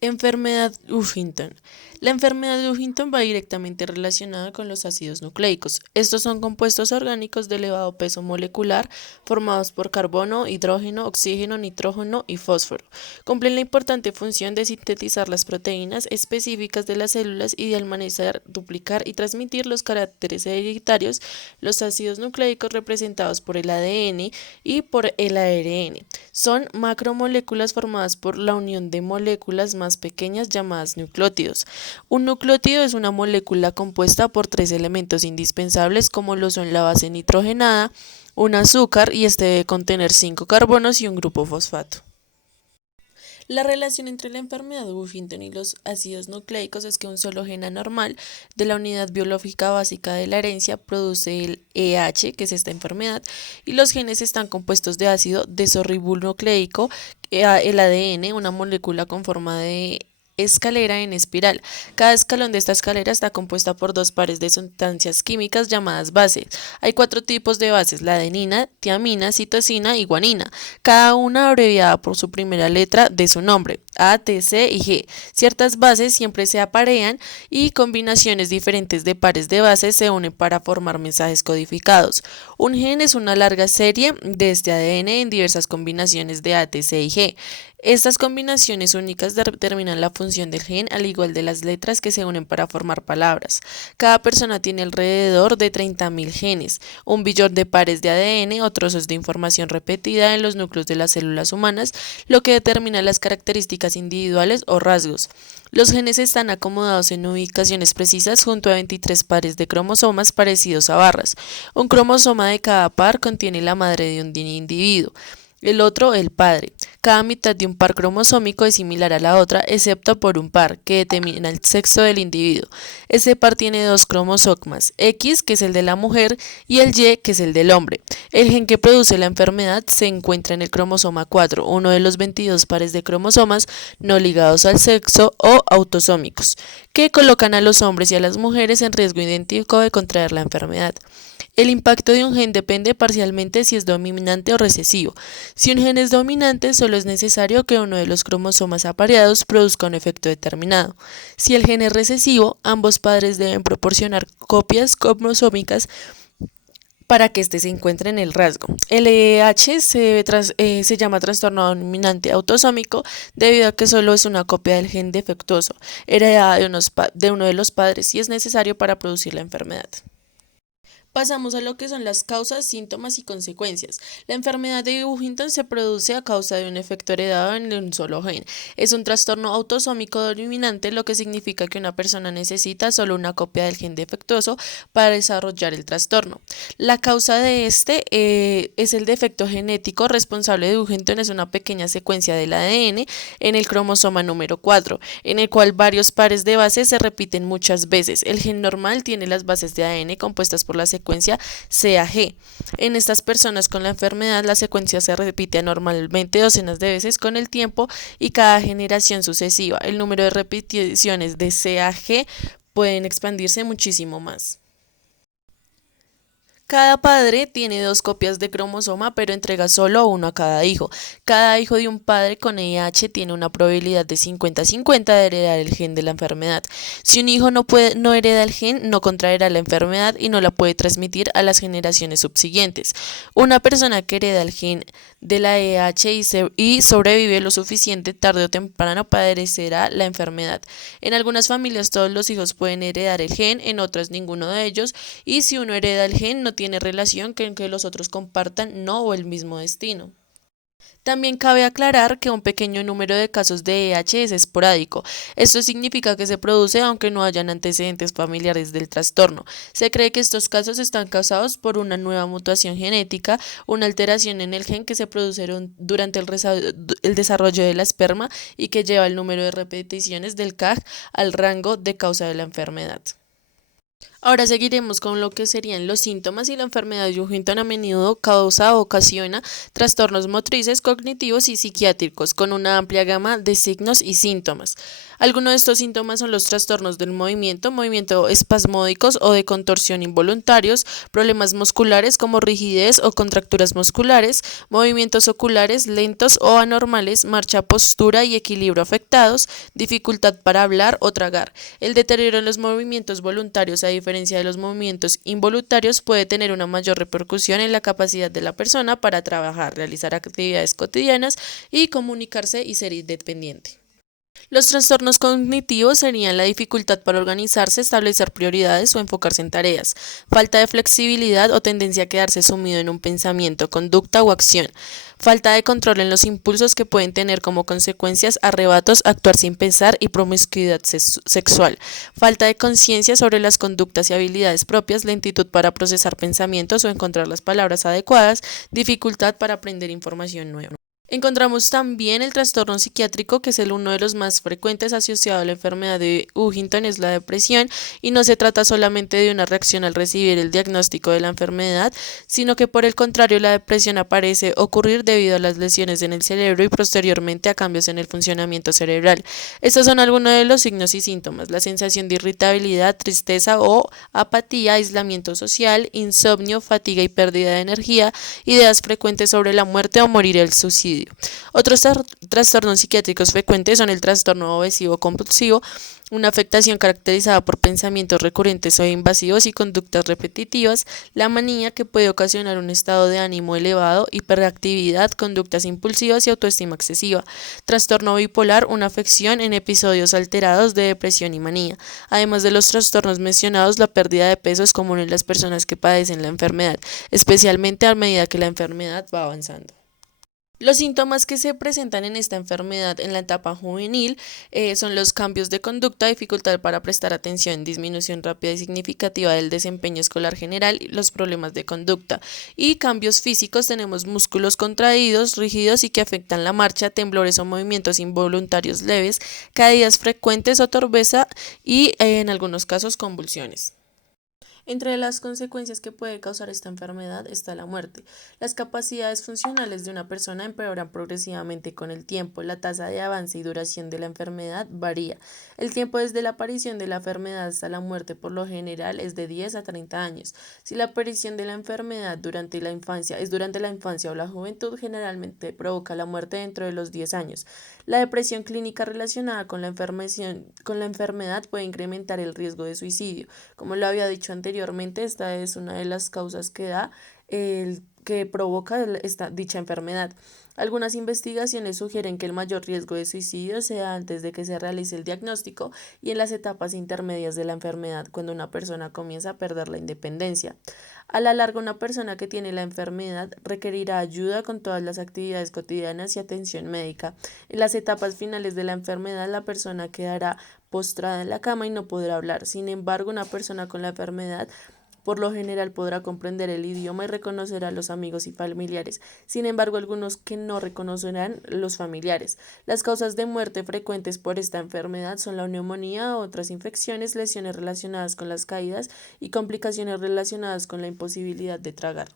Enfermedad Huffington. La enfermedad de Huffington va directamente relacionada con los ácidos nucleicos. Estos son compuestos orgánicos de elevado peso molecular formados por carbono, hidrógeno, oxígeno, nitrógeno y fósforo. Cumplen la importante función de sintetizar las proteínas específicas de las células y de almacenar, duplicar y transmitir los caracteres hereditarios, los ácidos nucleicos representados por el ADN y por el ARN. Son macromoléculas formadas por la unión de moléculas más pequeñas llamadas nucleótidos. Un nucleótido es una molécula compuesta por tres elementos indispensables como lo son la base nitrogenada, un azúcar y este debe contener 5 carbonos y un grupo fosfato. La relación entre la enfermedad de Huffington y los ácidos nucleicos es que un solo gen anormal de la unidad biológica básica de la herencia produce el EH, que es esta enfermedad, y los genes están compuestos de ácido desoxirribonucleico, el ADN, una molécula con forma de escalera en espiral. Cada escalón de esta escalera está compuesta por dos pares de sustancias químicas llamadas bases. Hay cuatro tipos de bases: la adenina, tiamina, citosina y guanina, cada una abreviada por su primera letra de su nombre, A, T, C y G. Ciertas bases siempre se aparean y combinaciones diferentes de pares de bases se unen para formar mensajes codificados. Un gen es una larga serie de este ADN en diversas combinaciones de A, T, C y G. Estas combinaciones únicas determinan la función del gen, al igual de las letras que se unen para formar palabras. Cada persona tiene alrededor de 30.000 genes, un billón de pares de ADN o trozos de información repetida en los núcleos de las células humanas, lo que determina las características individuales o rasgos. Los genes están acomodados en ubicaciones precisas junto a 23 pares de cromosomas parecidos a barras. Un cromosoma de cada par contiene la madre de un individuo, el otro el padre. Cada mitad de un par cromosómico es similar a la otra, excepto por un par, que determina el sexo del individuo. Ese par tiene dos cromosomas, X, que es el de la mujer, y el Y, que es el del hombre. El gen que produce la enfermedad se encuentra en el cromosoma 4, uno de los 22 pares de cromosomas no ligados al sexo o autosómicos, que colocan a los hombres y a las mujeres en riesgo idéntico de contraer la enfermedad. El impacto de un gen depende parcialmente si es dominante o recesivo. Si un gen es dominante, solo es necesario que uno de los cromosomas apareados produzca un efecto determinado. Si el gen es recesivo, ambos padres deben proporcionar copias cromosómicas para que éste se encuentre en el rasgo. El EH se llama trastorno dominante autosómico debido a que solo es una copia del gen defectuoso, heredada de uno de los padres y es necesario para producir la enfermedad. Pasamos a lo que son las causas, síntomas y consecuencias. La enfermedad de Huntington se produce a causa de un efecto heredado en un solo gen. Es un trastorno autosómico dominante, lo que significa que una persona necesita solo una copia del gen defectuoso para desarrollar el trastorno. La causa de este es el defecto genético responsable de Huntington. Es una pequeña secuencia del ADN en el cromosoma número 4, en el cual varios pares de bases se repiten muchas veces. El gen normal tiene las bases de ADN compuestas por la secuencia CAG. En estas personas con la enfermedad, la secuencia se repite anormalmente docenas de veces con el tiempo y cada generación sucesiva. El número de repeticiones de CAG pueden expandirse muchísimo más. Cada padre tiene dos copias de cromosoma, pero entrega solo uno a cada hijo. Cada hijo de un padre con EH tiene una probabilidad de 50-50 de heredar el gen de la enfermedad. Si un hijo no hereda el gen, no contraerá la enfermedad y no la puede transmitir a las generaciones subsiguientes. Una persona que hereda el gen de la EH y sobrevive lo suficiente, tarde o temprano padecerá la enfermedad. En algunas familias todos los hijos pueden heredar el gen, en otras ninguno de ellos, y si uno hereda el gen no tiene relación con que los otros compartan no o el mismo destino. También cabe aclarar que un pequeño número de casos de EH es esporádico. Esto significa que se produce aunque no hayan antecedentes familiares del trastorno. Se cree que estos casos están causados por una nueva mutación genética, una alteración en el gen que se produjeron durante el desarrollo de la esperma y que lleva el número de repeticiones del CAG al rango de causa de la enfermedad. Ahora seguiremos con lo que serían los síntomas y la enfermedad de Huntington a menudo causa o ocasiona trastornos motrices, cognitivos y psiquiátricos con una amplia gama de signos y síntomas. Algunos de estos síntomas son los trastornos del movimiento espasmódicos o de contorsión involuntarios, problemas musculares como rigidez o contracturas musculares, movimientos oculares lentos o anormales, marcha, postura y equilibrio afectados, dificultad para hablar o tragar. El deterioro en los movimientos voluntarios, a diferencia de los movimientos involuntarios, puede tener una mayor repercusión en la capacidad de la persona para trabajar, realizar actividades cotidianas y comunicarse y ser independiente. Los trastornos cognitivos serían la dificultad para organizarse, establecer prioridades o enfocarse en tareas, falta de flexibilidad o tendencia a quedarse sumido en un pensamiento, conducta o acción, falta de control en los impulsos que pueden tener como consecuencias arrebatos, actuar sin pensar y promiscuidad sexual, falta de conciencia sobre las conductas y habilidades propias, lentitud para procesar pensamientos o encontrar las palabras adecuadas, dificultad para aprender información nueva. Encontramos también el trastorno psiquiátrico, que es uno de los más frecuentes asociado a la enfermedad de Huntington, es la depresión, y no se trata solamente de una reacción al recibir el diagnóstico de la enfermedad, sino que por el contrario la depresión aparece ocurrir debido a las lesiones en el cerebro y posteriormente a cambios en el funcionamiento cerebral. Estos son algunos de los signos y síntomas: la sensación de irritabilidad, tristeza o apatía, aislamiento social, insomnio, fatiga y pérdida de energía, ideas frecuentes sobre la muerte o morir el suicidio. Otros trastornos psiquiátricos frecuentes son el trastorno obsesivo compulsivo, una afectación caracterizada por pensamientos recurrentes o invasivos y conductas repetitivas, la manía, que puede ocasionar un estado de ánimo elevado, hiperactividad, conductas impulsivas y autoestima excesiva, trastorno bipolar, una afección en episodios alterados de depresión y manía. Además de los trastornos mencionados, la pérdida de peso es común en las personas que padecen la enfermedad, especialmente a medida que la enfermedad va avanzando. Los síntomas que se presentan en esta enfermedad en la etapa juvenil son los cambios de conducta, dificultad para prestar atención, disminución rápida y significativa del desempeño escolar general, los problemas de conducta. Y cambios físicos: tenemos músculos contraídos, rígidos y que afectan la marcha, temblores o movimientos involuntarios leves, caídas frecuentes o torpeza y en algunos casos convulsiones. Entre las consecuencias que puede causar esta enfermedad está la muerte. Las capacidades funcionales de una persona empeoran progresivamente con el tiempo. La tasa de avance y duración de la enfermedad varía. El tiempo desde la aparición de la enfermedad hasta la muerte por lo general es de 10 a 30 años. Si la aparición de la enfermedad durante la infancia o la juventud, generalmente provoca la muerte dentro de los 10 años. La depresión clínica relacionada con la enfermedad puede incrementar el riesgo de suicidio. Como lo había dicho anteriormente, esta es una de las causas que provoca dicha enfermedad. Algunas investigaciones sugieren que el mayor riesgo de suicidio se da antes de que se realice el diagnóstico y en las etapas intermedias de la enfermedad, cuando una persona comienza a perder la independencia. A la larga, una persona que tiene la enfermedad requerirá ayuda con todas las actividades cotidianas y atención médica. En las etapas finales de la enfermedad, la persona quedará postrada en la cama y no podrá hablar. Sin embargo, una persona con la enfermedad por lo general podrá comprender el idioma y reconocer a los amigos y familiares. Sin embargo, algunos que no reconocerán los familiares. Las causas de muerte frecuentes por esta enfermedad son la neumonía, otras infecciones, lesiones relacionadas con las caídas y complicaciones relacionadas con la imposibilidad de tragar.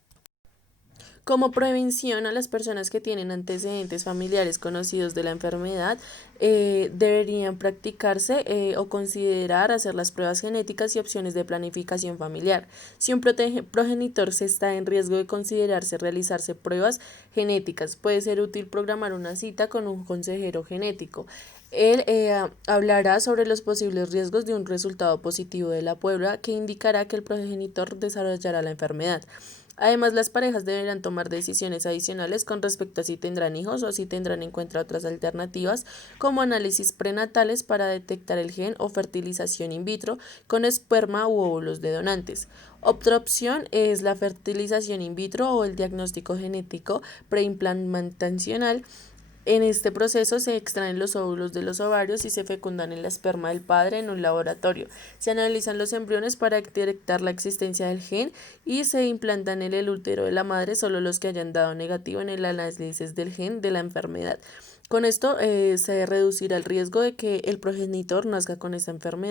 Como prevención, a las personas que tienen antecedentes familiares conocidos de la enfermedad deberían practicarse o considerar hacer las pruebas genéticas y opciones de planificación familiar. Si un progenitor se está en riesgo de considerarse realizarse pruebas genéticas, puede ser útil programar una cita con un consejero genético. Él hablará sobre los posibles riesgos de un resultado positivo de la prueba, que indicará que el progenitor desarrollará la enfermedad. Además, las parejas deberán tomar decisiones adicionales con respecto a si tendrán hijos o si tendrán en cuenta otras alternativas, como análisis prenatales para detectar el gen o fertilización in vitro con esperma u óvulos de donantes. Otra opción es la fertilización in vitro o el diagnóstico genético preimplantacional. En este proceso se extraen los óvulos de los ovarios y se fecundan en la esperma del padre en un laboratorio. Se analizan los embriones para detectar la existencia del gen y se implantan en el útero de la madre solo los que hayan dado negativo en el análisis del gen de la enfermedad. Con esto se reducirá el riesgo de que el progenitor nazca con esta enfermedad.